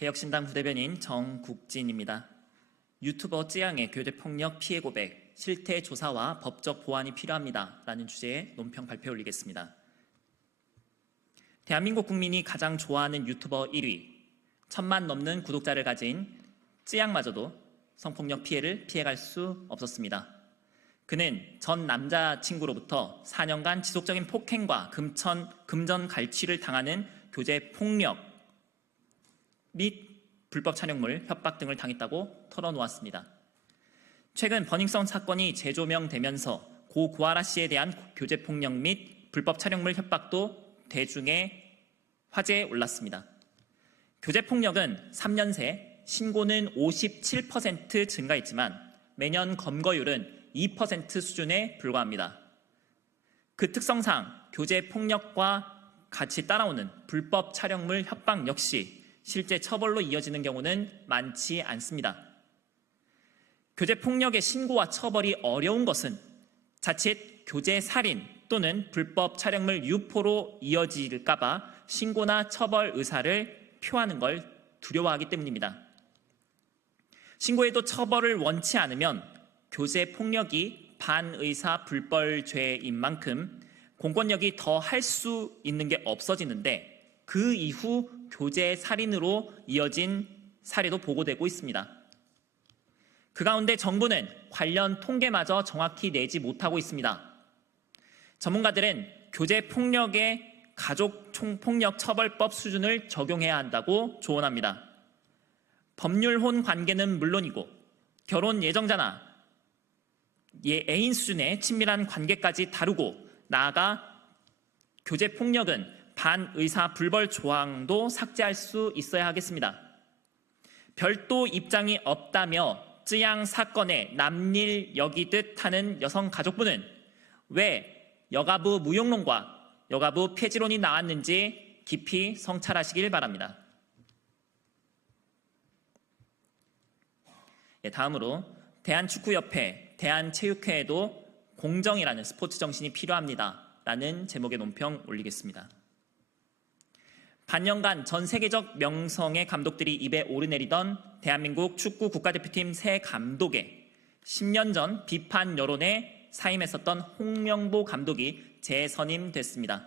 개혁신당 부대변인 정국진입니다. 유튜버 쯔양의 교대폭력 피해 고백, 실태 조사와 법적 보완이 필요합니다. 라는 주제의 논평 발표 올리겠습니다. 대한민국 국민이 가장 좋아하는 유튜버 1위, 1000만 넘는 구독자를 가진 쯔양마저도 성폭력 피해를 피해갈 수 없었습니다. 그는 전 남자친구로부터 4년간 지속적인 폭행과 금전 갈취를 당하는 교제 폭력 및 불법 촬영물, 협박 등을 당했다고 털어놓았습니다. 최근 버닝썬 사건이 재조명되면서 고 구하라 씨에 대한 교제 폭력 및 불법 촬영물 협박도 대중의 화제에 올랐습니다. 교제 폭력은 3년 새 신고는 57% 증가했지만 매년 검거율은 2% 수준에 불과합니다. 그 특성상 교제 폭력과 같이 따라오는 불법 촬영물 협박 역시 실제 처벌로 이어지는 경우는 많지 않습니다. 교제 폭력의 신고와 처벌이 어려운 것은 자칫 교제 살인 또는 불법 촬영물 유포로 이어질까 봐 신고나 처벌 의사를 표하는 걸 두려워하기 때문입니다. 신고에도 처벌을 원치 않으면 교제 폭력이 반의사 불벌죄인 만큼 공권력이 더 할 수 있는 게 없어지는데 그 이후 교제 살인으로 이어진 사례도 보고되고 있습니다. 그 가운데 정부는 관련 통계마저 정확히 내지 못하고 있습니다. 전문가들은 교제 폭력의 가족 총폭력 처벌법 수준을 적용해야 한다고 조언합니다. 법률혼 관계는 물론이고 결혼 예정자나 애인 수준의 친밀한 관계까지 다루고 나아가 교제 폭력은 반의사 불벌 조항도 삭제할 수 있어야 하겠습니다. 별도 입장이 없다며 쯔양 사건에 남일 여기듯 하는 여성가족부는 왜 여가부 무용론과 여가부 폐지론이 나왔는지 깊이 성찰하시길 바랍니다. 다음으로 대한축구협회, 대한체육회에도 공정이라는 스포츠 정신이 필요합니다. 라는 제목의 논평 올리겠습니다. 반년간 전 세계적 명성의 감독들이 입에 오르내리던 대한민국 축구 국가대표팀 새 감독에 10년 전 비판 여론에 사임했었던 홍명보 감독이 재선임됐습니다.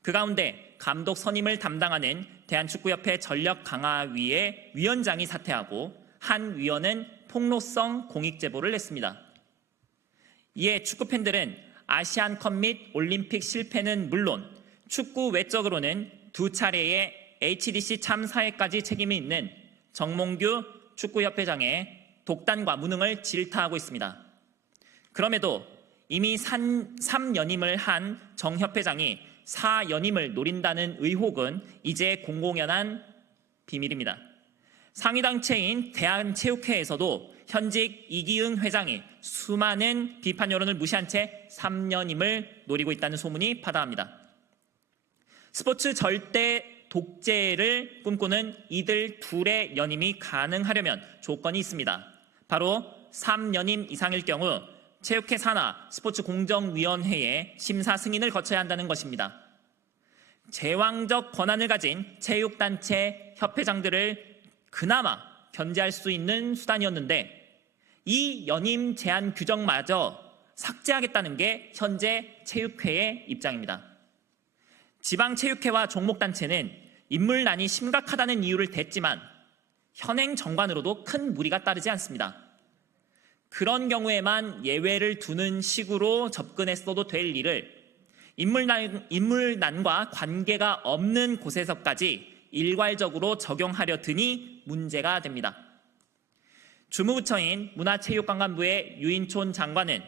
그 가운데 감독 선임을 담당하는 대한축구협회 전력강화위의 위원장이 사퇴하고 한 위원은 폭로성 공익제보를 냈습니다. 이에 축구팬들은 아시안컵 및 올림픽 실패는 물론 축구 외적으로는 2차례의 HDC 참사에까지 책임이 있는 정몽규 축구협회장의 독단과 무능을 질타하고 있습니다. 그럼에도 이미 3연임을 한 정 협회장이 4연임을 노린다는 의혹은 이제 공공연한 비밀입니다. 상위단체인 대한체육회에서도 현직 이기흥 회장이 수많은 비판 여론을 무시한 채 3연임을 노리고 있다는 소문이 파다합니다. 스포츠 절대 독재를 꿈꾸는 이들 둘의 연임이 가능하려면 조건이 있습니다. 바로 3연임 이상일 경우 체육회 산하 스포츠공정위원회의 심사 승인을 거쳐야 한다는 것입니다. 제왕적 권한을 가진 체육단체 협회장들을 그나마 견제할 수 있는 수단이었는데 이 연임 제한 규정마저 삭제하겠다는 게 현재 체육회의 입장입니다. 지방체육회와 종목단체는 인물난이 심각하다는 이유를 댔지만 현행 정관으로도 큰 무리가 따르지 않습니다. 그런 경우에만 예외를 두는 식으로 접근했어도 될 일을 인물난과 관계가 없는 곳에서까지 일괄적으로 적용하려 드니 문제가 됩니다. 주무부처인 문화체육관광부의 유인촌 장관은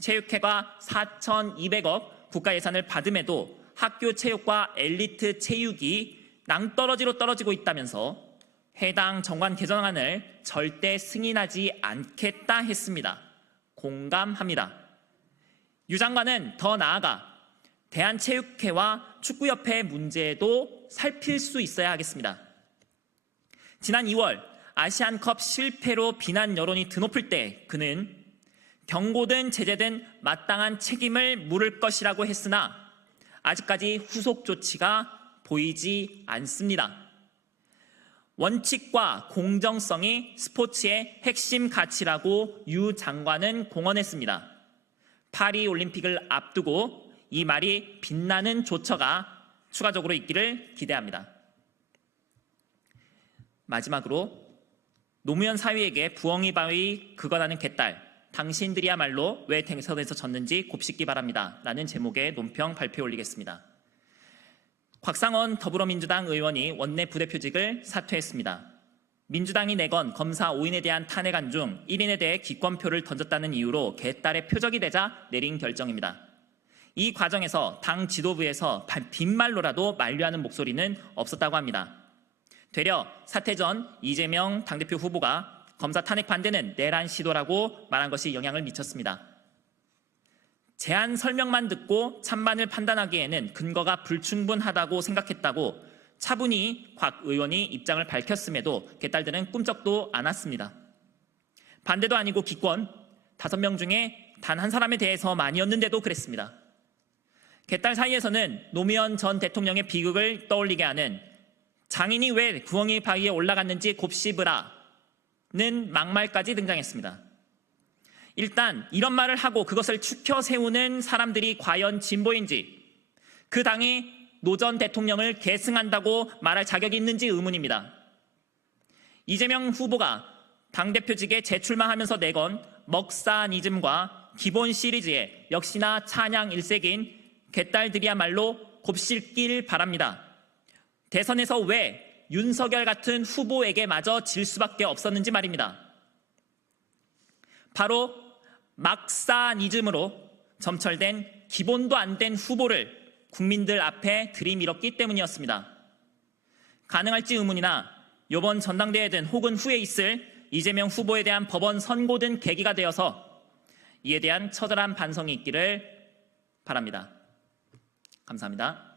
체육회가 4,200억 국가 예산을 받음에도 학교 체육과 엘리트 체육이 낭떠러지로 떨어지고 있다면서 해당 정관 개정안을 절대 승인하지 않겠다 했습니다. 공감합니다. 유 장관은 더 나아가 대한체육회와 축구협회의 문제도 살필 수 있어야 하겠습니다. 지난 2월 아시안컵 실패로 비난 여론이 드높을 때 그는 경고든 제재든 마땅한 책임을 물을 것이라고 했으나 아직까지 후속 조치가 보이지 않습니다. 원칙과 공정성이 스포츠의 핵심 가치라고 유 장관은 공언했습니다. 파리 올림픽을 앞두고 이 말이 빛나는 조처가 추가적으로 있기를 기대합니다. 마지막으로 노무현 사위에게 부엉이 바위 그거라는 개딸, 당신들이야말로 왜 대선에서 졌는지 곱씹기 바랍니다. 라는 제목의 논평 발표에 올리겠습니다. 곽상원 더불어민주당 의원이 원내 부대표직을 사퇴했습니다. 민주당이 내건 검사 5인에 대한 탄핵안 중 1인에 대해 기권표를 던졌다는 이유로 개딸의 표적이 되자 내린 결정입니다. 이 과정에서 당 지도부에서 빈말로라도 만류하는 목소리는 없었다고 합니다. 되려 사퇴 전 이재명 당대표 후보가 검사 탄핵 반대는 내란 시도라고 말한 것이 영향을 미쳤습니다. 제안 설명만 듣고 찬반을 판단하기에는 근거가 불충분하다고 생각했다고 차분히 곽 의원이 입장을 밝혔음에도 개딸들은 꿈쩍도 않았습니다. 반대도 아니고 기권, 5명 중에 단 한 사람에 대해서만이었는데도 그랬습니다. 개딸 사이에서는 노무현 전 대통령의 비극을 떠올리게 하는 장인이 왜 부엉이 바위에 올라갔는지 곱씹으라는 막말까지 등장했습니다. 일단 이런 말을 하고 그것을 추켜 세우는 사람들이 과연 진보인지, 그 당이 노 전 대통령을 계승한다고 말할 자격이 있는지 의문입니다. 이재명 후보가 당대표직에 재출마하면서 내건 먹사니즘과 기본 시리즈에 역시나 찬양 일색인 개딸들이야말로 곱씹길 바랍니다. 대선에서 왜 윤석열 같은 후보에게마저 질 수밖에 없었는지 말입니다. 바로 막사니즘으로 점철된 기본도 안 된 후보를 국민들 앞에 들이밀었기 때문이었습니다. 가능할지 의문이나 이번 전당대회든 혹은 후에 있을 이재명 후보에 대한 법원 선고든 계기가 되어서 이에 대한 처절한 반성이 있기를 바랍니다. 감사합니다.